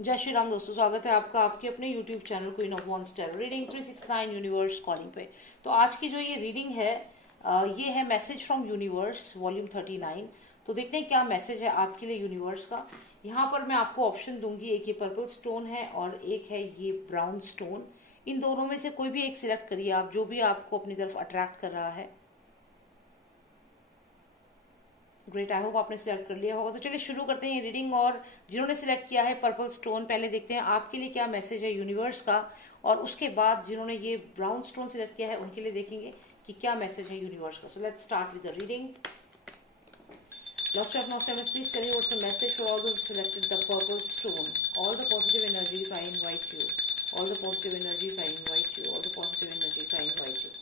जय श्री राम दोस्तों, स्वागत है आपका आपके अपने YouTube channel queen of wands tarot reading 369 universe calling पे। तो आज की जो ये रीडिंग है ये है मैसेज फ्रॉम यूनिवर्स वॉल्यूम 39। तो देखते हैं क्या मैसेज है आपके लिए यूनिवर्स का। यहाँ पर मैं आपको ऑप्शन दूंगी, एक ये पर्पल स्टोन है और एक है ये ब्राउन स्टोन। इन दोनों में से कोई भी एक सिलेक्ट करिए आप, जो भी आपको अपनी तरफ अट्रैक्ट कर रहा है। ग्रेट, आई होप आपने सिलेक्ट कर लिया होगा। तो चलिए शुरू करते हैं ये रीडिंग। और जिन्होंने सिलेक्ट किया है पर्पल स्टोन, पहले देखते हैं आपके लिए क्या मैसेज है यूनिवर्स का, और उसके बाद जिन्होंने ये ब्राउन स्टोन सिलेक्ट किया है उनके लिए देखेंगे कि क्या मैसेज है यूनिवर्स का। So let's start with the reading. Last of Nostradamus, please tell me what's the message for all those who selected the purple stone. All the positive energies, I invite you. All the positive energies, I invite you. All the positive energies, I invite you.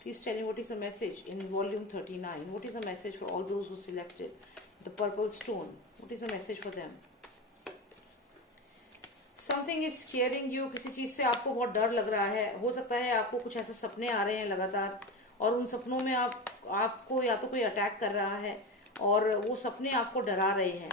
Please tell me what is the message in volume 39. What is the message for all those who selected the purple stone? What is the message for them? Something is scaring you. किसी चीज से आपको बहुत डर लग रहा है। हो सकता है आपको कुछ ऐसे सपने आ रहे हैं लगातार, और उन सपनों में आपको या तो कोई अटैक कर रहा है और वो सपने आपको डरा रहे हैं।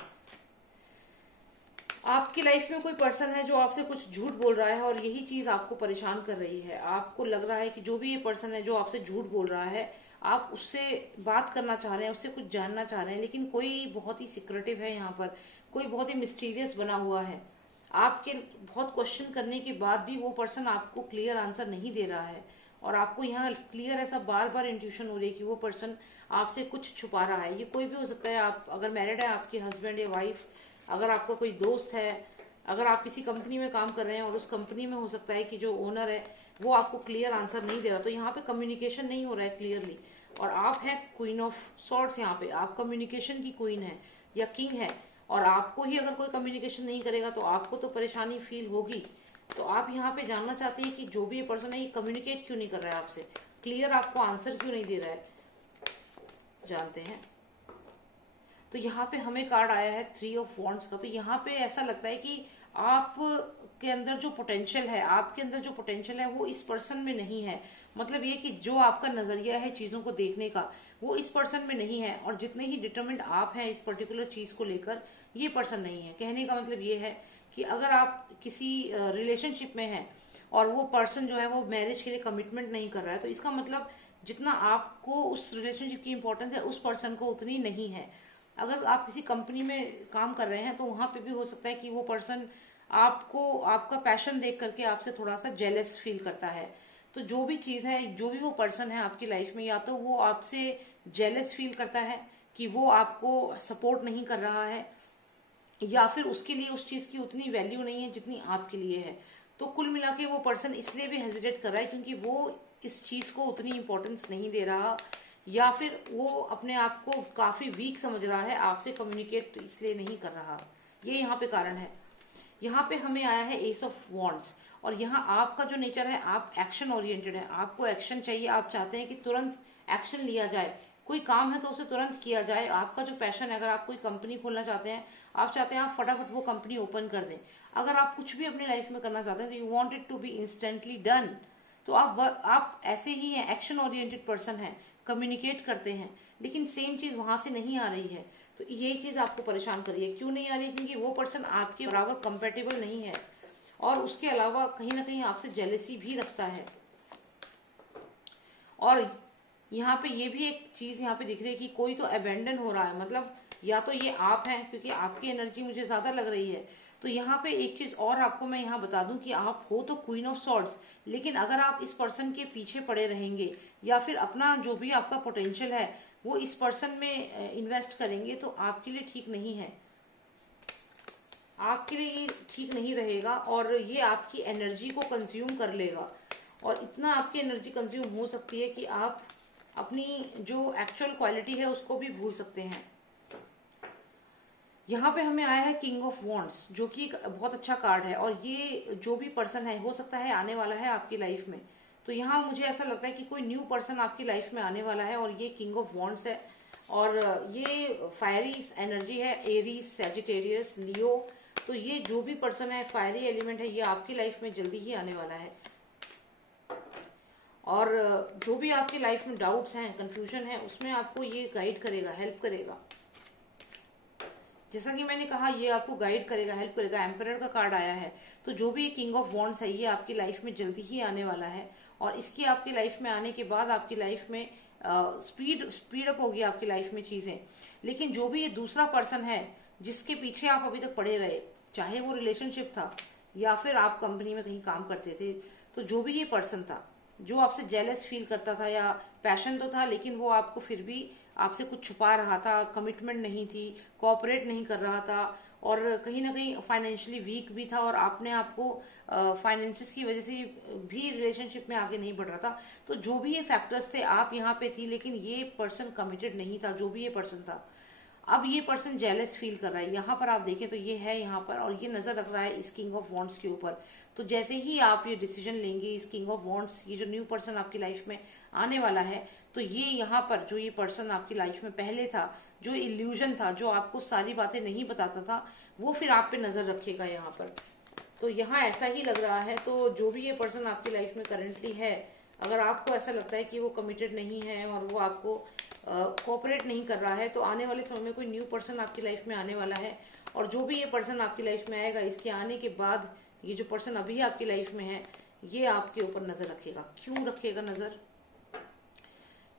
आपकी लाइफ में कोई पर्सन है जो आपसे कुछ झूठ बोल रहा है और यही चीज आपको परेशान कर रही है। आपको लग रहा है कि जो भी ये पर्सन है जो आपसे झूठ बोल रहा है, आप उससे बात करना चाह रहे हैं, उससे कुछ जानना चाह रहे हैं, लेकिन कोई बहुत ही सिक्रेटिव है यहाँ पर, कोई बहुत ही मिस्टीरियस बना हुआ है। आपके बहुत क्वेश्चन करने के बाद भी वो पर्सन आपको क्लियर आंसर नहीं दे रहा है, और आपको यहाँ क्लियर ऐसा बार बार इंट्यूशन हो रही है कि वो पर्सन आपसे कुछ छुपा रहा है। ये कोई भी हो सकता है। आप अगर मैरिड है, आपके हस्बैंड या वाइफ, अगर आपका कोई दोस्त है, अगर आप किसी कंपनी में काम कर रहे हैं और उस कंपनी में हो सकता है कि जो ओनर है वो आपको क्लियर आंसर नहीं दे रहा। तो यहाँ पे कम्युनिकेशन नहीं हो रहा है क्लियरली, और आप है क्वीन ऑफ सॉर्ड्स। यहाँ पे आप कम्युनिकेशन की क्वीन है या किंग है, और आपको ही अगर कोई कम्युनिकेशन नहीं करेगा तो आपको तो परेशानी फील होगी। तो आप यहाँ पे जानना चाहते हैं कि जो भी ये पर्सन है ये कम्युनिकेट क्यों नहीं कर रहा है आपसे, क्लियर आपको आंसर क्यों नहीं दे रहा है, जानते हैं। तो यहाँ पे हमें कार्ड आया है 3 ऑफ वॉन्ड्स का। तो यहाँ पे ऐसा लगता है कि आप के अंदर जो पोटेंशियल है, आपके अंदर जो पोटेंशियल है वो इस पर्सन में नहीं है। मतलब ये कि जो आपका नजरिया है चीजों को देखने का, वो इस पर्सन में नहीं है, और जितने ही डिटरमिन्ड आप हैं इस पर्टिकुलर चीज को लेकर, ये पर्सन नहीं है। कहने का मतलब ये है कि अगर आप किसी रिलेशनशिप में हैं और वो पर्सन जो है वो मैरिज के लिए कमिटमेंट नहीं कर रहा है, तो इसका मतलब जितना आपको उस रिलेशनशिप की इंपॉर्टेंस है उस पर्सन को उतनी नहीं है। अगर आप किसी कंपनी में काम कर रहे हैं तो वहां पे भी हो सकता है कि वो पर्सन आपको आपका पैशन देख करके आपसे थोड़ा सा जेलस फील करता है। तो जो भी चीज है, जो भी वो पर्सन है आपकी लाइफ में, या तो वो आपसे जेलस फील करता है कि वो आपको सपोर्ट नहीं कर रहा है, या फिर उसके लिए उस चीज की उतनी वैल्यू नहीं है जितनी आपके लिए है। तो कुल मिला के वो पर्सन इसलिए भी हेजिटेट कर रहा है क्योंकि वो इस चीज को उतनी इंपॉर्टेंस नहीं दे रहा, या फिर वो अपने आप को काफी वीक समझ रहा है, आपसे कम्युनिकेट इसलिए नहीं कर रहा। ये यहाँ पे कारण है। यहाँ पे हमें आया है एस ऑफ वॉन्ड्स, और यहाँ आपका जो नेचर है, आप एक्शन ओरिएंटेड है, आपको एक्शन चाहिए। आप चाहते हैं कि तुरंत एक्शन लिया जाए, कोई काम है तो उसे तुरंत किया जाए। आपका जो पैशन है, अगर आप कोई कंपनी खोलना चाहते हैं, आप चाहते हैं आप फटाफट वो कंपनी ओपन कर दें। अगर आप कुछ भी अपनी लाइफ में करना चाहते हैं तो you want it to be instantly done. तो आप ऐसे ही हैं, एक्शन ओरिएंटेड पर्सन है, कम्युनिकेट करते हैं, लेकिन सेम चीज वहां से नहीं आ रही है। तो यही चीज आपको परेशान कर रही है। क्यों नहीं आ रही है? क्योंकि वो पर्सन आपके बराबर कंपेटेबल नहीं है, और उसके अलावा कहीं ना कहीं आपसे जेलेसी भी रखता है। और यहाँ पे ये भी एक चीज यहाँ पे दिख रही है कि कोई तो अबेंडन हो रहा है। मतलब या तो ये आप हैं, क्योंकि आपकी एनर्जी मुझे ज्यादा लग रही है। तो यहाँ पे एक चीज और आपको मैं यहाँ बता दूं कि आप हो तो क्वीन ऑफ सॉर्ड्स, लेकिन अगर आप इस पर्सन के पीछे पड़े रहेंगे या फिर अपना जो भी आपका पोटेंशियल है वो इस पर्सन में इन्वेस्ट करेंगे, तो आपके लिए ठीक नहीं है, आपके लिए ये ठीक नहीं रहेगा, और ये आपकी एनर्जी को कंज्यूम कर लेगा। और इतना आपकी एनर्जी कंज्यूम हो सकती है कि आप अपनी जो एक्चुअल क्वालिटी है उसको भी भूल सकते हैं। यहाँ पे हमें आया है किंग ऑफ वॉन्ड्स, जो कि एक बहुत अच्छा कार्ड है, और ये जो भी पर्सन है हो सकता है आने वाला है आपकी लाइफ में। तो यहाँ मुझे ऐसा लगता है कि कोई न्यू पर्सन आपकी लाइफ में आने वाला है, और ये किंग ऑफ वॉन्ड्स है, और ये फायरी एनर्जी है, एरीज, सैजिटेरियस, लियो। तो ये जो भी पर्सन है, फायरी एलिमेंट है, ये आपकी लाइफ में जल्दी ही आने वाला है। और जो भी आपकी लाइफ में डाउट्स हैं, कंफ्यूजन है, उसमें आपको ये गाइड करेगा, हेल्प करेगा। जैसा कि मैंने कहा, ये आपको गाइड करेगा, हेल्प करेगा। एम्परर का कार्ड आया है, तो जो भी किंग ऑफ वॉन्ड्स है ये आपकी लाइफ में जल्दी ही आने वाला है, और इसकी आपकी लाइफ में आने के बाद आपकी लाइफ में स्पीड अप होगी आपकी लाइफ में चीजें। लेकिन जो भी ये दूसरा पर्सन है जिसके पीछे आप अभी तक पड़े रहे, चाहे वो रिलेशनशिप था या फिर आप कंपनी में कहीं काम करते थे, तो जो भी ये पर्सन था जो आपसे जेलस फील करता था, या पैशन तो था लेकिन वो आपको फिर भी आपसे कुछ छुपा रहा था, कमिटमेंट नहीं थी, कोऑपरेट नहीं कर रहा था, और कहीं ना कहीं फाइनेंशियली वीक भी था, और आपने आपको फाइनेंसिस की वजह से भी रिलेशनशिप में आगे नहीं बढ़ रहा था। तो जो भी ये फैक्टर्स थे, आप यहाँ पे थी लेकिन ये पर्सन कमिटेड नहीं था, जो भी ये पर्सन था। अब ये पर्सन जेलस फील कर रहा है, यहाँ पर आप देखें तो ये है यहाँ पर, और ये नजर रख रहा है इस किंग ऑफ वॉन्ड्स के ऊपर। तो जैसे ही आप ये डिसीजन लेंगे, इस किंग ऑफ वॉन्ड्स, ये जो न्यू पर्सन आपकी लाइफ में आने वाला है, तो ये यहाँ पर जो ये पर्सन आपकी लाइफ में पहले था, जो इल्यूजन था, जो आपको सारी बातें नहीं बताता था, वो फिर आप पे नजर रखेगा यहाँ पर। तो यहाँ ऐसा ही लग रहा है। तो जो भी ये पर्सन आपकी लाइफ में करेंटली है, अगर आपको ऐसा लगता है कि वो कमिटेड नहीं है और वो आपको कोऑपरेट नहीं कर रहा है, तो आने वाले समय में कोई न्यू पर्सन आपकी लाइफ में आने वाला है। और जो भी ये पर्सन आपकी लाइफ में आएगा, इसके आने के बाद ये जो पर्सन अभी आपकी लाइफ में है, ये आपके ऊपर नजर रखेगा। क्यों रखेगा नजर?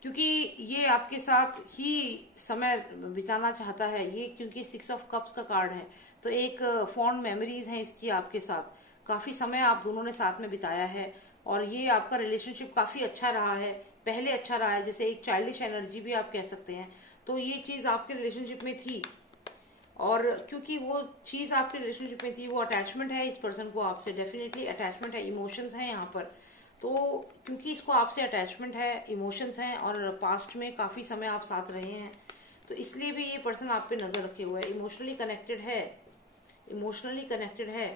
क्योंकि ये आपके साथ ही समय बिताना चाहता है ये, क्योंकि 6 ऑफ कप्स का कार्ड है। तो एक फॉन्ड मेमोरीज है इसकी आपके साथ, काफी समय आप दोनों ने साथ में बिताया है, और ये आपका रिलेशनशिप काफी अच्छा रहा है, पहले अच्छा रहा है, जैसे एक चाइल्डिश एनर्जी भी आप कह सकते हैं। तो ये चीज आपके रिलेशनशिप में थी, और क्योंकि वो चीज आपके रिलेशनशिप में थी, वो अटैचमेंट है इस पर्सन को आपसे, डेफिनेटली अटैचमेंट है, इमोशंस हैं यहाँ पर। तो क्योंकि इसको आपसे अटैचमेंट है, इमोशंस हैं, और पास्ट में काफी समय आप साथ रहे हैं, तो इसलिए भी ये पर्सन आप पे नजर रखे हुए है, इमोशनली कनेक्टेड है, इमोशनली कनेक्टेड है।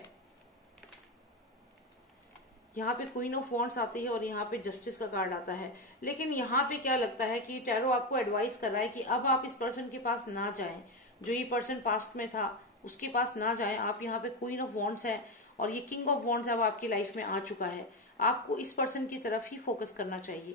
यहाँ पे क्वीन ऑफ वॉन्ड्स आती है और यहाँ पे जस्टिस का कार्ड आता है। लेकिन यहाँ पे क्या लगता है कि टैरो आपको एडवाइस कर रहा है कि अब आप इस पर्सन के पास ना जाएं, जो ये पर्सन पास्ट में था उसके पास ना जाएं। आप यहाँ पे क्वीन ऑफ वॉन्ड्स है और ये किंग ऑफ वॉन्ड्स अब आपकी लाइफ में आ चुका है, आपको इस पर्सन की तरफ ही फोकस करना चाहिए।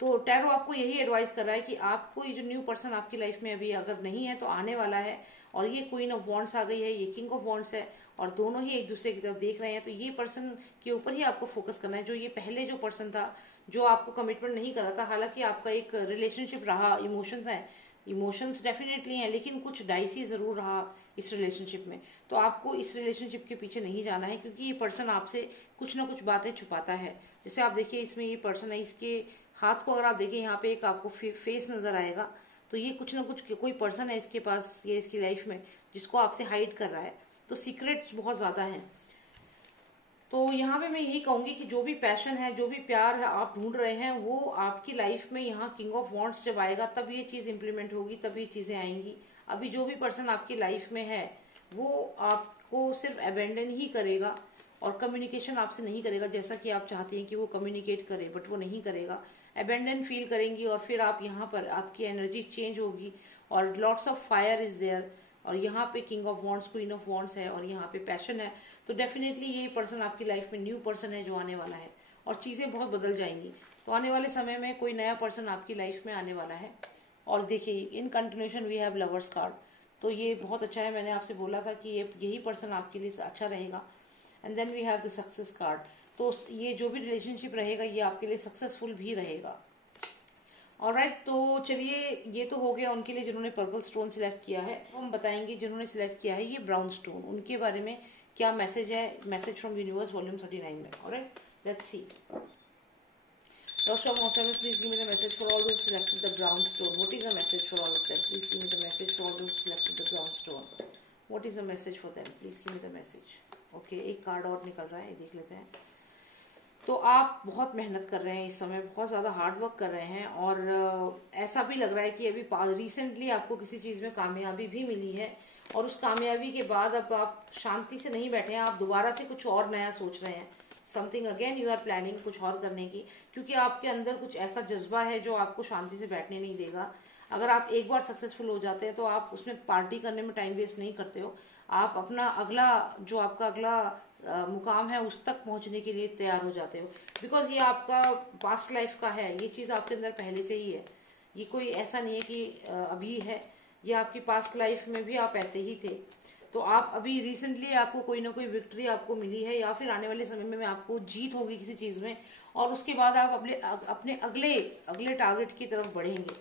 तो टैरो आपको यही एडवाइस कर रहा है कि आपको ये जो न्यू पर्सन आपकी लाइफ में अभी अगर नहीं है तो आने वाला है, और ये क्वीन ऑफ वॉन्ड्स आ गई है, ये किंग ऑफ वॉन्ड्स है, और दोनों ही एक दूसरे की तरफ देख रहे हैं। तो ये पर्सन के ऊपर ही आपको फोकस करना है, जो ये पहले जो पर्सन था जो आपको कमिटमेंट नहीं कर रहा था। हालांकि आपका एक रिलेशनशिप रहा, इमोशंस है, इमोशंस डेफिनेटली हैं, लेकिन कुछ डाइसी जरूर रहा इस रिलेशनशिप में। तो आपको इस रिलेशनशिप के पीछे नहीं जाना है, क्योंकि ये पर्सन आपसे कुछ ना कुछ बातें छुपाता है। जैसे आप देखिए इसमें ये पर्सन है, इसके हाथ को अगर आप देखिए यहाँ पे एक आपको फेस नजर आएगा, तो ये कुछ ना कुछ कोई पर्सन है इसके पास, ये इसकी लाइफ में, जिसको आपसे हाइड कर रहा है। तो सीक्रेट्स बहुत ज्यादा हैं। तो यहाँ पे मैं यही कहूंगी कि जो भी पैशन है, जो भी प्यार है आप ढूंढ रहे हैं, वो आपकी लाइफ में यहाँ किंग ऑफ वॉन्ड्स जब आएगा तब ये चीज इंप्लीमेंट होगी, तब ये चीजें आएंगी। अभी जो भी पर्सन आपकी लाइफ में है वो आपको सिर्फ अबेंडन ही करेगा और कम्युनिकेशन आपसे नहीं करेगा, जैसा कि आप चाहते हैं कि वो कम्युनिकेट करे, बट वो नहीं करेगा। अबेंडन फील करेंगी और फिर आप यहाँ पर आपकी एनर्जी चेंज होगी, और lots of fire is there, और यहाँ पे king of wands, queen of wands है, और यहाँ पे पैशन है। तो डेफिनेटली ये पर्सन आपकी लाइफ में न्यू पर्सन है जो आने वाला है, और चीजें बहुत बदल जाएंगी। तो आने वाले समय में कोई नया पर्सन आपकी लाइफ में आने वाला है। और देखिए in continuation we have lovers card, तो ये बहुत अच्छा है। मैंने आपसे बोला था कि ये यही पर्सन आपके लिए अच्छा रहेगा। And then we have the success card, तो ये जो भी रिलेशनशिप रहेगा ये आपके लिए सक्सेसफुल भी रहेगा। ऑलराइट, तो चलिए ये तो हो गया उनके लिए जिन्होंने पर्पल स्टोन सिलेक्ट किया है। हम बताएंगे जिन्होंने सिलेक्ट किया है ये ब्राउन स्टोन, उनके बारे में क्या मैसेज है, मैसेज फ्रॉम यूनिवर्स वॉल्यूम 39 में। Alright, let's see. First of all, please give me the message for all those selected the brown stone. What is the message for all of them? Please give me the message for all those selected the brown stone. What is the message for them? Please give me the message. Okay, एक card और निकल रहा है, देख लेते हैं। तो आप बहुत मेहनत कर रहे हैं इस समय, बहुत ज्यादा हार्ड वर्क कर रहे हैं, और ऐसा भी लग रहा है कि अभी रिसेंटली आपको किसी चीज में कामयाबी भी मिली है, और उस कामयाबी के बाद अब आप शांति से नहीं बैठे हैं, आप दोबारा से कुछ और नया सोच रहे हैं। Something again you are planning कुछ और करने की, क्योंकि आपके अंदर कुछ ऐसा जज्बा है जो आपको शांति से बैठने नहीं देगा। अगर आप एक बार सक्सेसफुल हो जाते हैं तो आप उसमें पार्टी करने में टाइम वेस्ट नहीं करते हो, आप अपना अगला जो आपका अगला मुकाम है उस तक पहुंचने के लिए तैयार हो जाते हो, बिकॉज ये आपका पास्ट लाइफ का है, ये चीज आपके अंदर पहले से ही है। ये कोई ऐसा नहीं है कि अभी है, या आपकी पास्ट लाइफ में भी आप ऐसे ही थे, तो आप अभी रिसेंटली आपको कोई ना कोई विक्ट्री आपको मिली है, या फिर आने वाले समय में आपको जीत होगी किसी चीज में, और उसके बाद आप अपने अगले अगले टारगेट की तरफ बढ़ेंगे,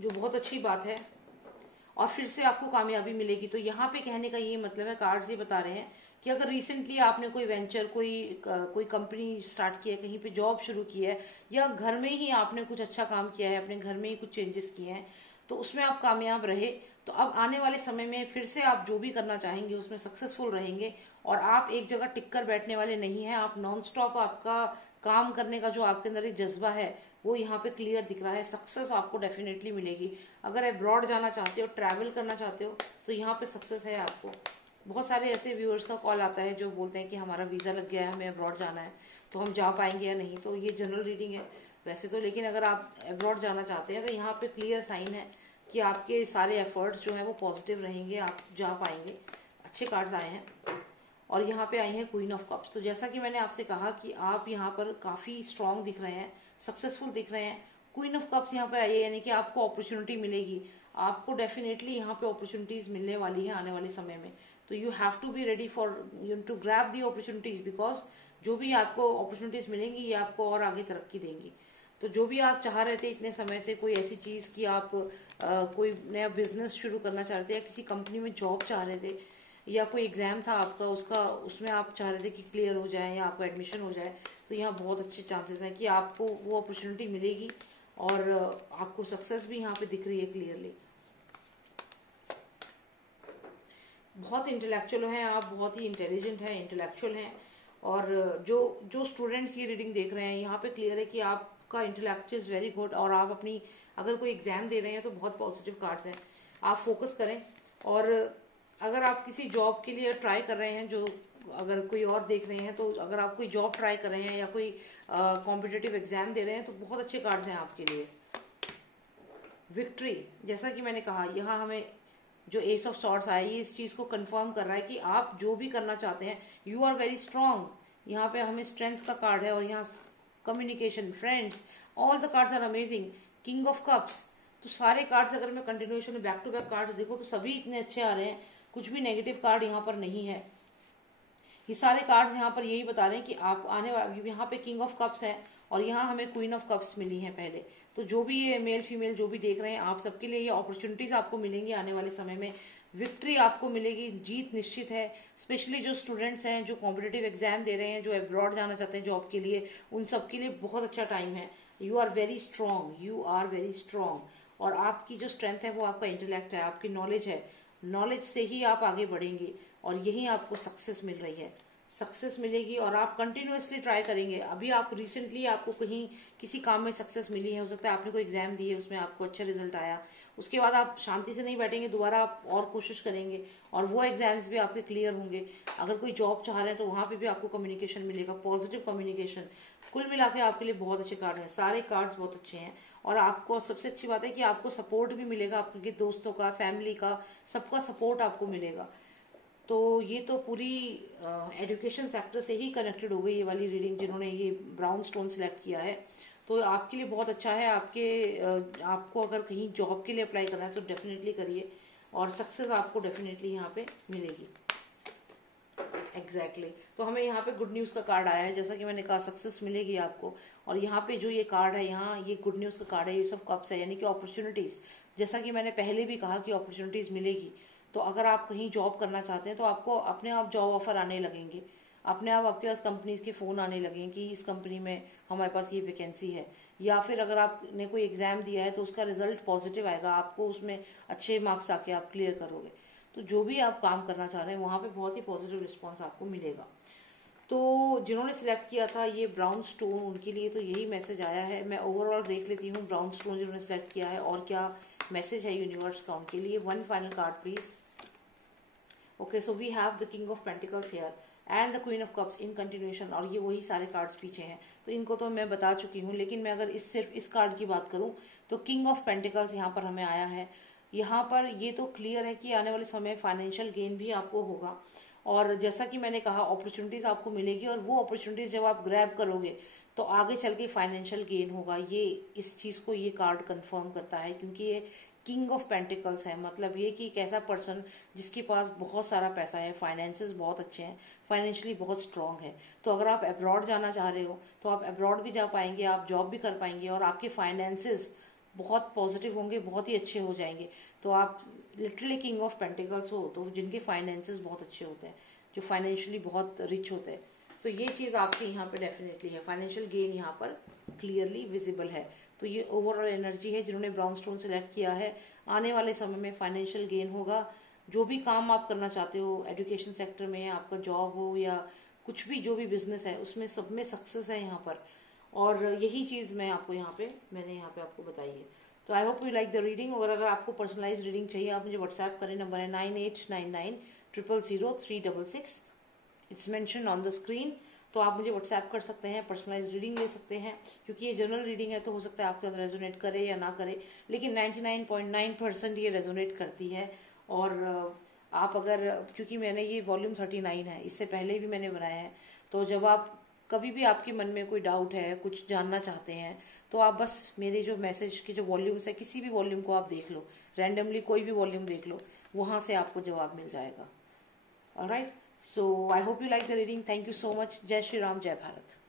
जो बहुत अच्छी बात है, और फिर से आपको कामयाबी मिलेगी। तो यहाँ पे कहने का ये मतलब है, कार्ड्स ये बता रहे हैं कि अगर रिसेंटली आपने कोई वेंचर, कोई कंपनी स्टार्ट की है, कहीं पे जॉब शुरू की है, या घर में ही आपने कुछ अच्छा काम किया है, अपने घर में ही कुछ चेंजेस किए हैं, तो उसमें आप कामयाब रहे, तो अब आने वाले समय में फिर से आप जो भी करना चाहेंगे उसमें सक्सेसफुल रहेंगे। और आप एक जगह टिक कर बैठने वाले नहीं हैं, आप नॉन स्टॉप आपका काम करने का जो आपके अंदर एक जज्बा है वो यहाँ पे क्लियर दिख रहा है। सक्सेस आपको डेफिनेटली मिलेगी। अगर अब्रॉड जाना चाहते हो, ट्रैवल करना चाहते हो, तो यहाँ पे सक्सेस है आपको। बहुत सारे ऐसे व्यूअर्स का कॉल आता है जो बोलते हैं कि हमारा वीजा लग गया है, हमें अब्रॉड जाना है, तो हम जा पाएंगे या नहीं। तो ये जनरल रीडिंग है वैसे तो, लेकिन अगर आप अब्रॉड जाना चाहते हैं तो यहाँ पे क्लियर साइन है कि आपके सारे एफर्ट्स जो है वो पॉजिटिव रहेंगे, आप जा पाएंगे। अच्छे कार्ड्स आए हैं। और यहाँ पे आई है क्वीन ऑफ कप्स। तो जैसा कि मैंने आपसे कहा कि आप यहाँ पर काफी स्ट्रांग दिख रहे हैं, सक्सेसफुल दिख रहे हैं। क्वीन ऑफ कप्स यहाँ पे आई है, यानी कि आपको अपॉर्चुनिटी मिलेगी, आपको डेफिनेटली यहाँ पे अपॉर्चुनिटीज मिलने वाली है आने वाले समय में। तो you have to be ready for you to grab the opportunities, because जो भी आपको अपॉर्चुनिटीज मिलेंगी ये आपको और आगे तरक्की देंगी। तो जो भी आप चाह रहे थे इतने समय से, कोई ऐसी चीज कि आप कोई नया बिजनेस शुरू करना चाह रहे थे, या किसी कंपनी में जॉब चाह रहे थे, या कोई एग्जाम था आपका, उसमें आप चाह रहे थे कि क्लियर हो जाए या आपका एडमिशन हो जाए, तो यहाँ बहुत अच्छे चांसेस हैं कि आपको वो अपॉर्चुनिटी मिलेगी, और आपको सक्सेस भी यहाँ पे दिख रही है क्लियरली। बहुत इंटेलेक्चुअल हैं आप, बहुत ही इंटेलिजेंट हैं, इंटेलेक्चुअल हैं। और जो स्टूडेंट्स ये रीडिंग देख रहे हैं, यहाँ पे क्लियर है कि आपका इंटेलेक्ट इज वेरी गुड, और आप अपनी अगर कोई एग्जाम दे रहे हैं तो बहुत पॉजिटिव कार्ड्स हैं। आप फोकस करें, और अगर आप किसी जॉब के लिए ट्राई कर रहे हैं, जो अगर कोई और देख रहे हैं, तो अगर आप कोई जॉब ट्राई कर रहे हैं या कोई कॉम्पिटिटिव एग्जाम दे रहे हैं, तो बहुत अच्छे कार्ड्स हैं आपके लिए। विक्ट्री, जैसा कि मैंने कहा, यहाँ हमें जो एस ऑफ सॉर्ड्स आया, ये इस चीज को कंफर्म कर रहा है कि आप जो भी करना चाहते हैं, यू आर वेरी स्ट्रांग। यहाँ पे हमें स्ट्रेंथ का कार्ड है, और यहाँ communication, friends, all the cards are amazing. King of cups, तो सारे कार्ड्स अगर मैं कंटिन्यूएशन में बैक टू बैक कार्ड्स देखो तो सभी इतने अच्छे आ रहे हैं, कुछ भी नेगेटिव कार्ड यहाँ पर नहीं है। ये सारे कार्ड्स यहाँ पर यही बता रहे हैं कि आप आने वाले, यहाँ पे किंग ऑफ कप्स है, और यहाँ हमें क्वीन ऑफ कप्स मिली है पहले। तो जो भी ये मेल फीमेल जो भी देख रहे हैं, आप सबके लिए ये अपॉर्चुनिटीज आपको मिलेंगी आने वाले समय में। विक्ट्री आपको मिलेगी, जीत निश्चित है। स्पेशली जो स्टूडेंट्स हैं, जो कॉम्पिटिटिव एग्जाम दे रहे हैं, जो अब्रॉड जाना चाहते हैं जॉब के लिए, उन सबके लिए बहुत अच्छा टाइम है। You are very strong, you are very strong. और आपकी जो स्ट्रेंथ है वो आपका इंटेलेक्ट है, आपकी नॉलेज है। नॉलेज से ही आप आगे बढ़ेंगे, और यही आपको सक्सेस मिल रही है। सक्सेस मिलेगी, और आप कंटिन्यूअसली ट्राई करेंगे। अभी आप रिसेंटली आपको कहीं किसी काम में सक्सेस मिली है, हो सकता है आपने कोई एग्जाम दी है, उसमें आपको अच्छा रिजल्ट आया, उसके बाद आप शांति से नहीं बैठेंगे, दोबारा आप और कोशिश करेंगे, और वो एग्जाम्स भी आपके क्लियर होंगे। अगर कोई जॉब चाह रहे हैं तो वहां पे भी आपको कम्युनिकेशन मिलेगा, पॉजिटिव कम्युनिकेशन। कुल मिला के आपके लिए बहुत अच्छे कार्ड हैं, सारे कार्ड्स बहुत अच्छे हैं। और आपको सबसे अच्छी बात है कि आपको सपोर्ट भी मिलेगा, आपके दोस्तों का, फैमिली का, सबका सपोर्ट आपको मिलेगा। तो ये तो पूरी एजुकेशन सेक्टर से ही कनेक्टेड हो गई ये वाली रीडिंग, जिन्होंने ये ब्राउन स्टोन सिलेक्ट किया है। तो आपके लिए बहुत अच्छा है। आपको अगर कहीं जॉब के लिए अप्लाई करना है तो डेफिनेटली करिए, और सक्सेस आपको डेफिनेटली यहाँ पे मिलेगी। एग्जैक्टली तो हमें यहाँ पे गुड न्यूज का कार्ड आया है, जैसा कि मैंने कहा सक्सेस मिलेगी आपको। और यहाँ पे जो ये कार्ड है, यहाँ ये गुड न्यूज का कार्ड है, ये सब कप्स है, यानी कि अपॉर्चुनिटीज। जैसा कि मैंने पहले भी कहा कि अपॉर्चुनिटीज मिलेगी। तो अगर आप कहीं जॉब करना चाहते हैं तो आपको अपने आप जॉब ऑफर आने लगेंगे, अपने आप आपके पास कंपनीज के फोन आने लगेंगे कि इस कंपनी में हमारे पास ये वैकेंसी है। या फिर अगर आपने कोई एग्जाम दिया है तो उसका रिजल्ट पॉजिटिव आएगा, आपको उसमें अच्छे मार्क्स आके आप क्लियर करोगे। तो जो भी आप काम करना चाह रहे हैं वहां पे बहुत ही पॉजिटिव रिस्पॉन्स आपको मिलेगा। तो जिन्होंने सिलेक्ट किया था ये ब्राउन स्टोन, उनके लिए तो यही मैसेज आया है। मैं ओवरऑल देख लेती हूँ ब्राउन स्टोन जिन्होंने सिलेक्ट किया है और क्या मैसेज है यूनिवर्स का उनके लिए। One final card please. Okay, so we have the king of pentacles here and the queen of cups in continuation, और ये वही सारे कार्ड्स पीछे हैं। तो इनको तो मैं बता चुकी हूँ, लेकिन मैं अगर सिर्फ इस कार्ड की बात करूँ तो किंग ऑफ पेंटिकल्स यहाँ पर हमें आया है। यहाँ पर ये तो क्लियर है कि आने वाले समय फाइनेंशियल गेन भी आपको होगा, और जैसा कि मैंने कहा अपॉर्चुनिटीज आपको मिलेगी, और वो अपॉर्चुनिटीज जब आप ग्रैब करोगे तो आगे चल के फाइनेंशियल गेन होगा। ये इस चीज को ये कार्ड कंफर्म करता है, क्योंकि ये किंग ऑफ पेंटिकल्स है, मतलब ये कि एक ऐसा पर्सन जिसके पास बहुत सारा पैसा है, फाइनेंसेस बहुत अच्छे हैं, फाइनेंशियली बहुत स्ट्रांग है। तो अगर आप अब्रॉड जाना चाह रहे हो तो आप अब्रॉड भी जा पाएंगे, आप जॉब भी कर पाएंगे और आपके फाइनेंसेस बहुत पॉजिटिव होंगे, बहुत ही अच्छे हो जाएंगे। तो आप लिटरली किंग ऑफ पेंटिकल्स हो, तो जिनके फाइनेंसेस बहुत अच्छे होते हैं, जो फाइनेंशियली बहुत रिच होते हैं, तो ये चीज आपकी यहाँ पे डेफिनेटली है। फाइनेंशियल गेन यहाँ पर क्लियरली विजिबल है। तो ये ओवरऑल एनर्जी है। जिन्होंने ब्राउन स्टोन सेलेक्ट किया है, आने वाले समय में फाइनेंशियल गेन होगा। जो भी काम आप करना चाहते हो, एजुकेशन सेक्टर में, आपका जॉब हो या कुछ भी, जो भी बिजनेस है, उसमें सब में सक्सेस है यहाँ पर। और यही चीज मैंने यहाँ पे आपको बताई है। तो I hope you like the reading. और अगर आपको पर्सनलाइज रीडिंग चाहिए, आप मुझे व्हाट्सएप करें। नंबर है 9899000366। It's mention on the screen. तो आप मुझे व्हाट्सएप कर सकते हैं, पर्सनलाइज रीडिंग ले सकते हैं। क्योंकि ये जनरल रीडिंग है, तो हो सकता है आपके अंदर रेजोनेट करे या ना करे, लेकिन 99.9% ये रेजोनेट करती है। और आप अगर, क्योंकि मैंने ये वॉल्यूम 39 है, इससे पहले भी मैंने बनाया है, तो जब आप कभी भी आपके मन में कोई डाउट है, कुछ जानना चाहते हैं, तो आप बस मेरे जो मैसेज के जो वॉल्यूम्स है, किसी भी वॉल्यूम को आप देख लो, रैंडमली कोई भी वॉल्यूम देख लो, वहां से आपको जवाब मिल जाएगा। Alright, so I hope you like the reading. Thank you so much. Jai Shri Ram, Jai Bharat.